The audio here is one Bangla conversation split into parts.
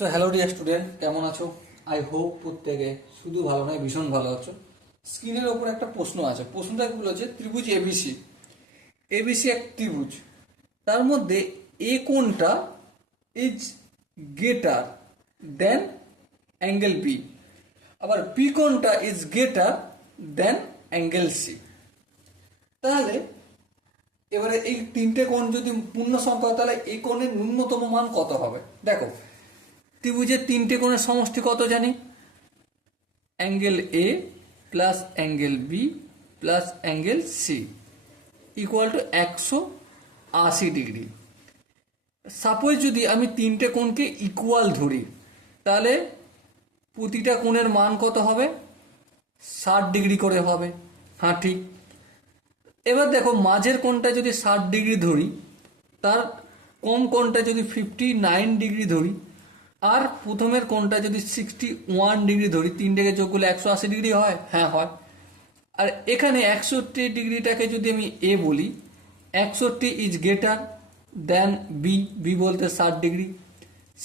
সো হ্যালো ডিয়ার স্টুডেন্ট, কেমন আছো? আই হোপ প্রত্যেকে শুধু ভালো নয়, ভীষণ ভালো আছো। স্ক্রিনের ওপর একটা প্রশ্ন আছে। প্রশ্নটা কি বলেছে? ত্রিভুজ এবিসি। এবিসি এক ত্রিভুজ, তার মধ্যে এ কোণটা is greater than angle B, আবার বি কোণটা is greater than angle C. তাহলে এবারে এই তিনটে কোণ যদি পূর্ণ সংখ্যা হয়, তাহলে এই কোণের ন্যূনতম মান কত হবে? দেখো, ত্রিভুজের তিনটে কোণের সমষ্টি কত জানি? Angle A plus angle B plus angle C equal to 180 degree. Suppose যদি আমি তিনটে কোণকে ইকুয়াল ধরি, তাহলে প্রতিটা কোণের মান কত হবে? 60 ডিগ্রি করে হবে। হ্যাঁ, ঠিক। এবার দেখো, মাঝের কোণটা যদি 60 ডিগ্রি ধরি, তার কম কোণটা যদি 59 ডিগ্রি ধরি, আর প্রথমের কোণটা যদি 61 ডিগ্রি ধরি, তিনটেকে যোগ করলে 180 ডিগ্রি হয়। হ্যাঁ, হয়। আর এখানে 61 ডিগ্রিটাকে যদি আমি এ বলি, 61 is greater than B, B বলতে 60 degree,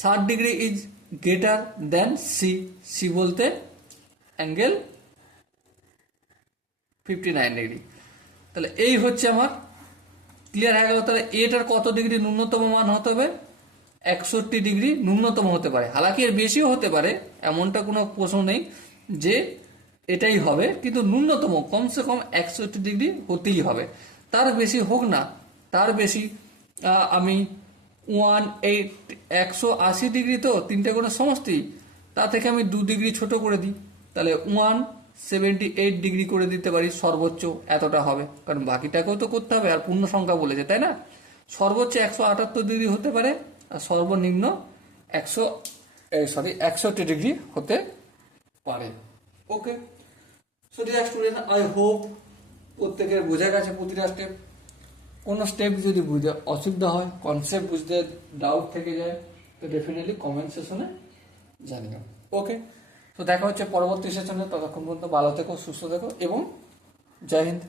60 degree is greater than C, C বলতে অ্যাঙ্গেল 59 ডিগ্রি। তাহলে এই হচ্ছে আমার ক্লিয়ার হয়ে গেল। তাহলে এটার কত ডিগ্রি ন্যূনতম মান হতে হবে? 61 ডিগ্রি ন্যূনতম হতে পারে। হালাকি এর বেশিও হতে পারে, এমনটা কোনো প্রশ্ন নেই যে এটাই হবে, কিন্তু ন্যূনতম কমসে কম 61 ডিগ্রি হতেই হবে। তার বেশি হোক না, তার বেশি আমি 180 ডিগ্রি তো তিনটে কোনো সমষ্টি, তা থেকে আমি 2 ডিগ্রি ছোট করে দিই, তাহলে 178 ডিগ্রি করে দিতে পারি। সর্বোচ্চ এতটা হবে, কারণ বাকিটাকেও তো করতে হবে, আর পূর্ণ সংখ্যা বলেছে, তাই না? সর্বোচ্চ 178 ডিগ্রি হতে পারে, আর সর্বনিম্ন 61 ডিগ্রি হতে পারে। Okay, so dear student, I hope প্রত্যেকের বোঝা গেছে প্রতিটা স্টেপ। কোনো স্টেপ যদি বুঝতে অসুবিধা হয়, কনসেপ্ট বুঝতে ডাউট থেকে যায়, তো ডেফিনেটলি কমেন্ট সেশনে জানিও। ওকে, তো দেখা হচ্ছে পরবর্তী সেশনে। ততক্ষণ পর্যন্ত ভালো থেকো, সুস্থ থেকো এবং জয় হিন্দ।